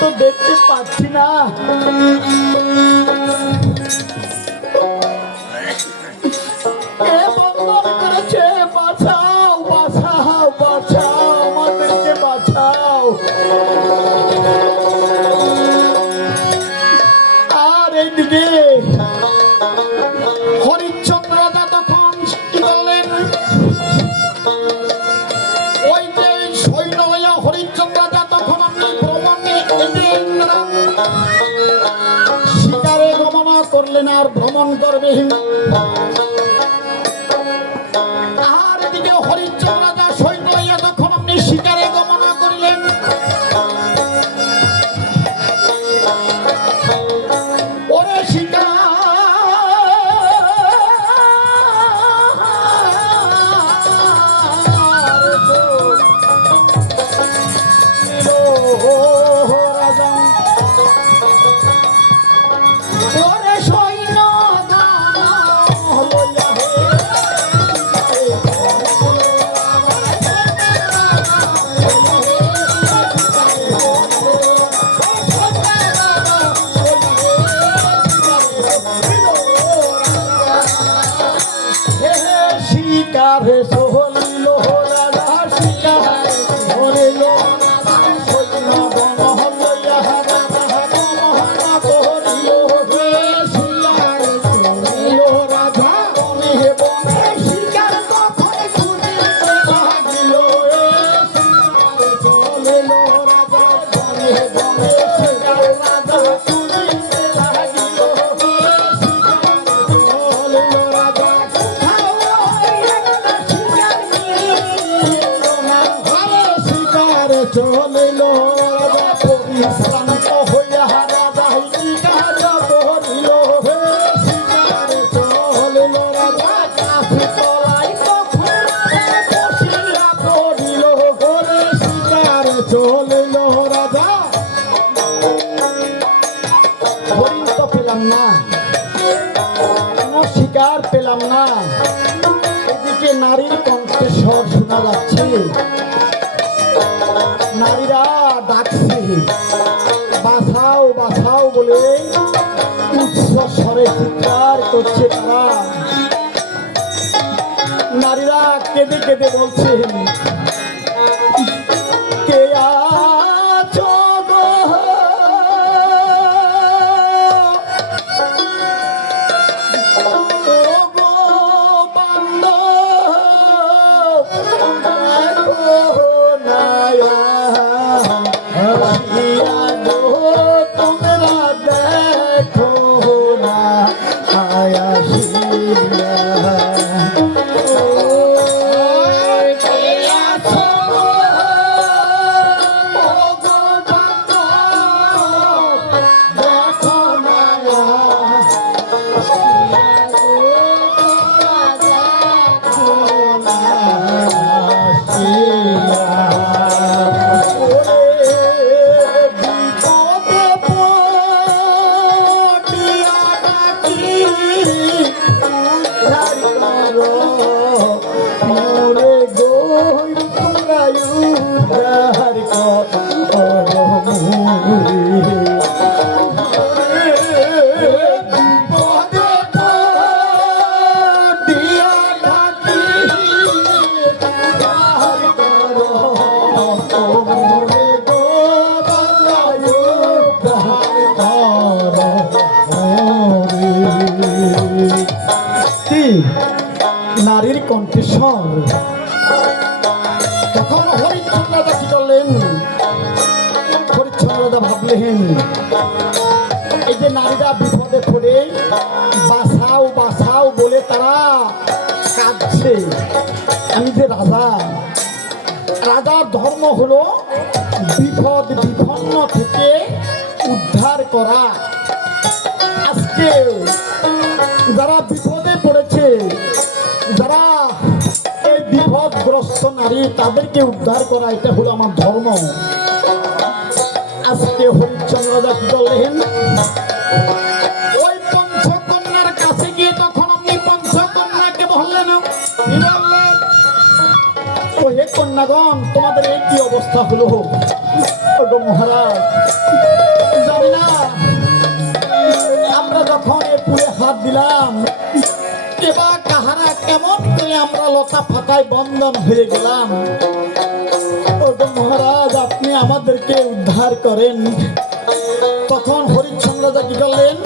তো দেখতে পাচ্ছি না। কে বন্ধন করেছে? বাঁচাও, বাঁচাও, বাঁচাও, আমাদেরকে বাঁচাও। আর এইদিকে হরিশ্চন্দ্র রাজা তখন কি বললেন? ওই যে সৈন্য লইয়া হরিশ্চন্দ্র রাজা তখন আপনি ভ্রমণে শিকারে গমন করলেন আর ভ্রমণ করবে। আর এদিকে হরিশ্চন্দ্র রাজা সৈন্য লইয়া তখন আপনি শিকারে গমন করিলেন। ওরে শিকার রাজা, ওরে সৈন্য লইয়া শিকার সোহলিল রাজা, শিকার হরিল সৈন্য গমন লইয়া গমন করিল। শিকার সোহলিল রাজা বনে বনে শিকার কথায় খুঁজিতে লাগিল। চলিল রাজা বনে বনে শিকার রাজা খুঁজিতে লাগিল। চলিল রাজা চলিল পরিশ্রান্ত হইয়া রাজা শিকার করিল। শিকার চলিল রাজা কাছে তলায় তখন বসিয়া পড়িল। ঘরে শিকার চলিল রাজা। হরিণ তো পেলাম না, কোন শিকার পেলাম না। এদিকে নারীর কণ্ঠস্বর শোনা যাচ্ছে, নারীরা ডাকছে বাঁচাও বাঁচাও বলে উচ্চ স্বরে চিৎকার করছে তারা। নারীরা কেঁদে কেঁদে বলছেন, কে আছো গো? ও গো বান্ধব, দেখো নায়া তোমরা দেখো না আয়াসিয়া। মোরে গই তোমরা উদ্ধার করো মোরে। বিপদে পড়িয়া ডাকি উদ্ধার করো মোরে গো বাংলা উদ্ধার করো মোরে। নারীর কণ্ঠস্বর। তখন হরিশ্চন্দ্র রাজা কি করলেন? হরিশ্চন্দ্র রাজা ভাবলেন এই যে নারীরা বিপদে পড়ে বাঁচাও বাঁচাও বলে তারা কাঁদছে, আমি যে রাজা, রাজার ধর্ম হলো বিপদ বিপন্ন থেকে উদ্ধার করা। আজকে যারা বিপদে পড়েছে, যারা এই বিপদগ্রস্ত নারী, তাদেরকে উদ্ধার করা, এটা হলো আমার ধর্ম। আজকে হরিশ্চন্দ্র রাজা কি করলেন? ওই পঞ্চকন্যার কাছে গিয়ে তখন আপনি পঞ্চকন্যাকে বললেন, হে কন্যাগণ, তোমাদের এই কি অবস্থা হলো? ওগো মহারাজ, জানি না আমরা যখন এ পুরে হাত দিলাম, এবার কাহারা কেমন করে আমরা লতা ফাতায় বন্ধন হয়ে গেলাম। ওগো মহারাজ, আপনি আমাদেরকে উদ্ধার করেন। তখন হরিশ্চন্দ্র রাজা কি করলেন?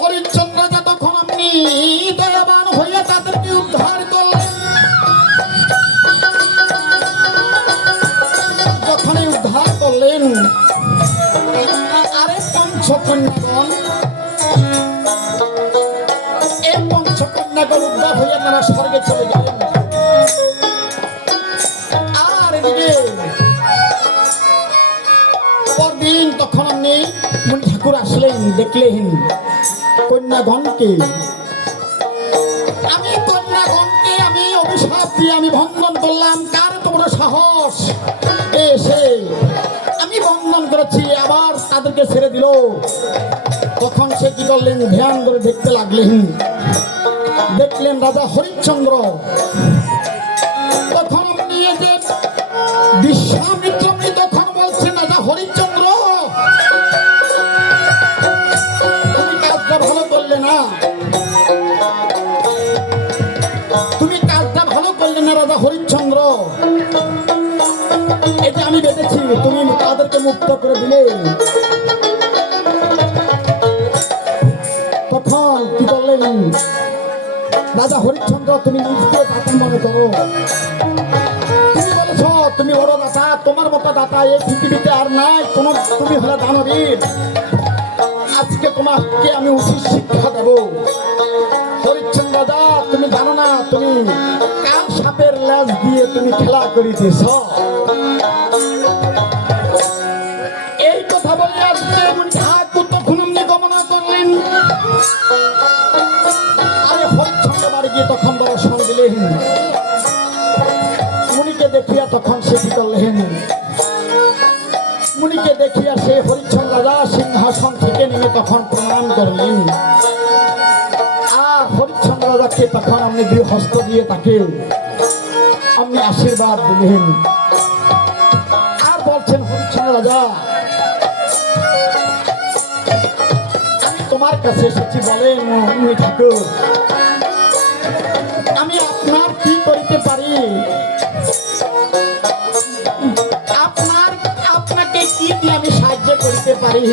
হরিশ্চন্দ্র রাজা তখন আপনি দয়াবান হইয়া তাদেরকে উদ্ধার করলেন। যখনই উদ্ধার করলেন, আরে পঞ্চকন্যাগণ, এই পঞ্চকন্যাগণ উদ্ধার হইয়া তারা স্বর্গে চলে গেলেন। আর এদিকে পরদিন তখন আপনি মণি ঠাকুর আসলেন, দেখলেন কন্যাগণকে। কন্যাগণকে আমি অভিশাপ দিয়ে আমি বন্ধন করলাম। কার তোমরা সাহস এসে আমি বন্ধন করেছি, আবার তাদেরকে ছেড়ে দিল। তখন সে কি করলেন? ধ্যান করে দেখতে লাগলেন। দেখলেন রাজা হরিশ্চন্দ্র। তখন আপনি এই যে বিশ্বামিত্র তখন বলছেন, রাজা হরিশ্চন্দ্র, তুমি কাজটা ভালো করলে না, তুমি কাজটা ভালো করলে না রাজা হরিশ্চন্দ্র। এই যে আমি বেঁধেছি, তুমি তাদেরকে মুক্ত করে দিলে। তখন কি করলেন রাজা হরিশ্চন্দ্র? তুমি নিজকে দাতা মনে করো। তুমি বলেছ তুমি বড় দাতা, তোমার মতো দাতা এই পৃথিবীতে আর নাই। তুমি হলে দানবীর। আজকে তোমাকে আমি উচিত শিক্ষা দেব। হরিশ্চন্দ্র রাজা, তুমি জানো না তুমি কাল সাপের লেজ দিয়ে তুমি খেলা করিতেছ। এই কথা বলে আজকে ঠাকুর তখন আপনি গমনা করলেন। আরে হরিশ্চন্দ্র বাড়ি গিয়ে তখন বড় সঙ্গ দিলেন। মুনিকে দেখিয়া তখন সে কি করলেন? মুনিকে দেখিয়া সে হরিশ্চন্দ্র রাজা সিংহাসন থেকে নেমে তখন প্রণাম করলেন। আর হরিশ্চন্দ্র রাজাকে তখন আপনি দুই হস্ত দিয়ে তাকে আপনি আশীর্বাদ দিলেন। আর বলছেন, হরিশ্চন্দ্র রাজা, আমি তোমার কাছে এসেছি, বলেন মুনি ঠাকুর, আমি আপনার কি করিতে পারি? আপনাকে কি দিয়ে আমি সাহায্য করিতে পারি?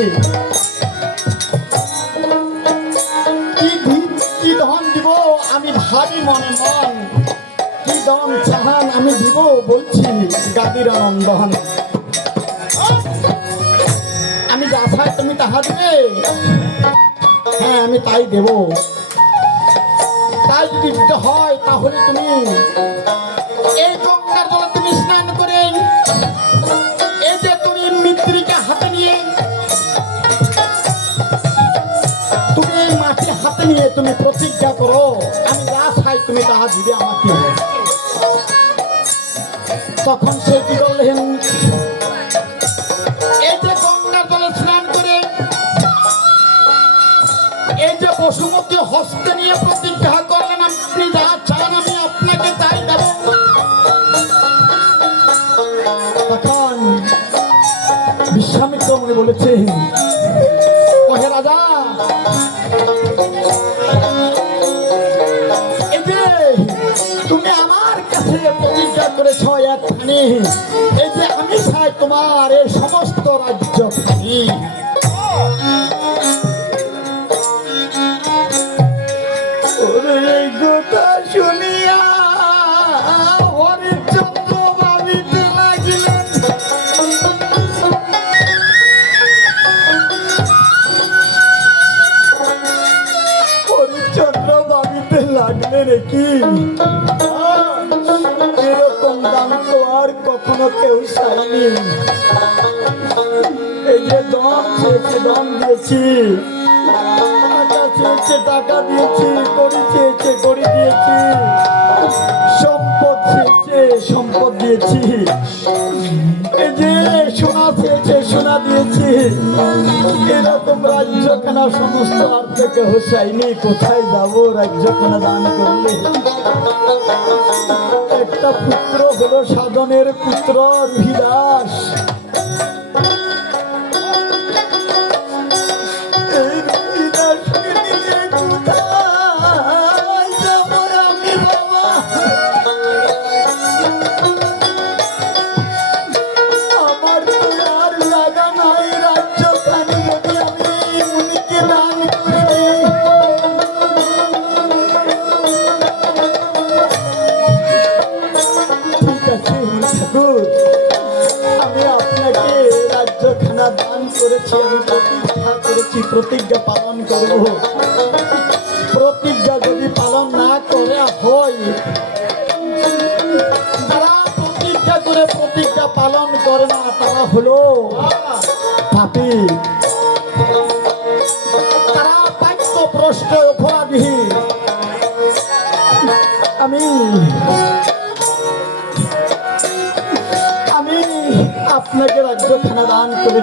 কি ধন দিব আমি ভাবি মনে মন। কি ধন চাহান আমি দিব, বলছি গাদির নন্দন। আমি যা চাই তুমি তাহা দিবে। হ্যাঁ, আমি তাই দেব। তাই যদি দিতে হয় তাহলে তুমি এই গঙ্গার জলে তুমি স্নান করে, এই যে তুমি মৃত্তিকা হাতে নিয়ে, তুমি এই মাটি হাতে নিয়ে তুমি প্রতিজ্ঞা করো, আমি যা চাই তুমি তাহা দিবে আমাকে। তখন সে কি করলেন? এই যে গঙ্গার জলে স্নান করে, এই যে বসুমতী হস্তে নিয়ে প্রতিজ্ঞা করলেন, আপনি যা চান আমি আপনাকে তাই দেব। তখন বিশ্বামিত্র মুনি বলেছেন, ওহে রাজা, এই যে তুমি আমার কাছে প্রতিজ্ঞা করেছ একখানি, এই যে আমি চাই তোমার এই সমস্ত রাজ্য খানি। এই কথা শুনিয়া হরিশ্চন্দ্র ভাবিতে লাগিলেন। হরিশ্চন্দ্র ভাবিতে লাগলেন, কি এরকম দান তো আর কখনো কেউ চায়নি। এই যে দম চেয়েছে দম দিয়েছি, চেয়েছে টাকা দিয়েছি, করি চেয়েছে করি দিয়েছি, সম্পদ চেয়েছে সম্পদ দিয়েছি, এই যে সোনা চেয়েছে সোনা দিয়েছি। এরকম রাজ্যখানা সমস্ত আর থেকে হোসাইনি, কোথায় যাবো রাজ্যখানা দান করলে? একটা পুত্র হলো সাধনের পুত্র রুহিদাস। এই রুহিদাসকে নিয়ে কোথায় যাবো আমি বাবা? আমার তো আর লাগা নাই রাজ্যখানি যদি আমি মুনিকে দান করি। ঠিক আছে ঠাকুর, আমি আপনাকে রাজ্যখানা দান করেছি, আমি প্রতিজ্ঞা করেছি প্রতিজ্ঞা পালন করব। প্রতিজ্ঞা যদি পালন না করে হয়, তারা প্রতিজ্ঞা করে প্রতিজ্ঞা পালন করে না, তারা হলো পাপী, তারা বাক্যভ্রষ্ট অপরাধী। আমি আপনাকে রাজ্যখানা দান করে